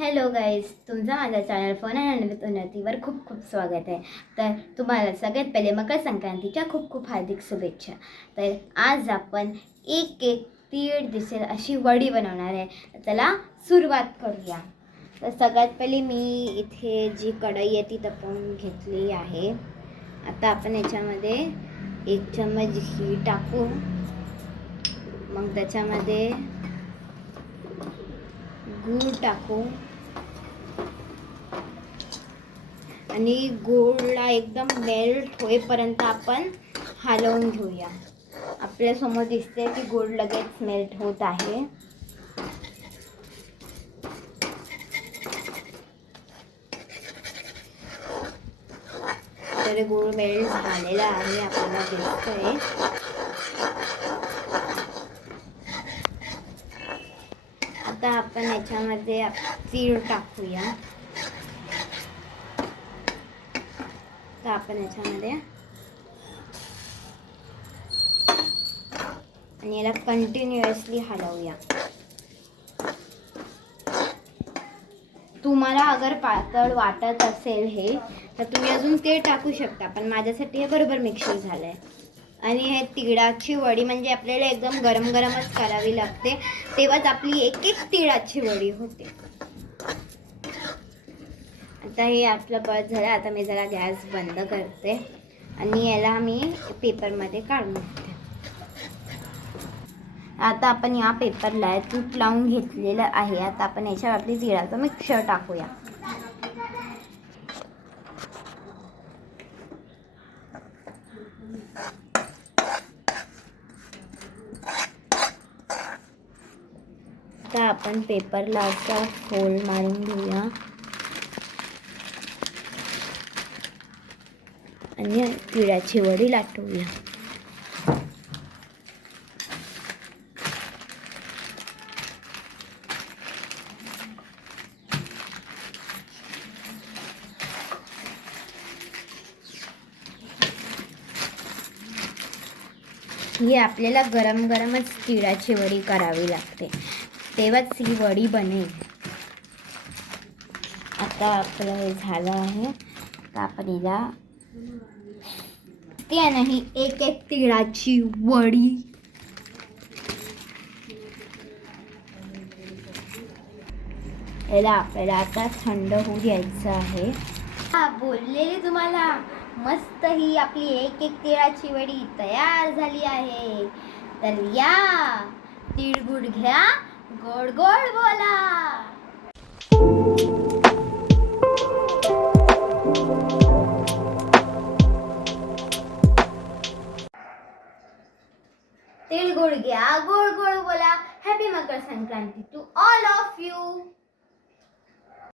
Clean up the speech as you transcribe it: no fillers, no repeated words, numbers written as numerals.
Hello guys, तुमचं माझ्या channel phone आणि उन्नतीवर खूप खूप स्वागत आहे. तर तुम्हाला सगळ्यात पहिले मकर संक्रांतीच्या खूप खूप हार्दिक शुभेच्छा. तर आज आपण एक तीळ दिसेल अशी वडी बनवणार आहे. चला सुरुवात करूया. तर सगळ्यात पहिले मी इथे जी कढई आहे ती तापवून घेतली आहे. आता आपण याच्यामध्ये 1 चम्मच घी टाकू. मग त्याच्यामध्ये गूळ टाकू आणि गूळला एकदम मेल्ट होईपर्यंत आपण हलवून घेऊया. आपल्यासमोर दिसते की गूळ लगेच मेल्ट होत आहे. तर गूळ मेल्ट झालेला आहे आपल्याला दिसतंय. आता आपण याच्यामध्ये तीळ टाकूया. तर आपण याच्यामध्ये आणि याला कंटिन्युअसली हलवूया. तुम्हाला अगर पातळ वाटत असेल हे तर तुम्ही अजून ते टाकू शकता, पण माझ्यासाठी हे बरोबर मिक्सर झालं आहे. आणि हे तिळाची वडी म्हणजे आपल्याला एकदम गरम गरमच करावी लागते, तेव्हाच आपली एक तिळाची वडी होते. आता हे आपलं परत झालं. आता मी जरा गॅस बंद करते आणि याला मी पेपरमध्ये काढून घेते. आता आपण या पेपरला तूप लावून घेतलेलं आहे. आता आपण याच्यावरती तिळाचं मिक्सर टाकूया. आता आपण पेपरला असा फोल्ड मारून घेऊया आणि तिळाची वडी लाटूया. ही आपल्याला गरम गरमच तिळाची वडी करावी लागते, तेव्हाच ही वडी बनेल. आता आपलं हे झालं आहे. आता आपण हिला ते नाही एक तिळाची वडी याला आपल्याला आता थंड होऊ द्यायचं आहे. बोललेली तुम्हाला मस्त ही आपली एक तिळाची वडी तयार झाली आहे. तर या तिळगुळ घ्या, गोड गोड बोला. तिळगुळ घ्या, गोड गोड बोला. Happy Makar Sankranti to all of you.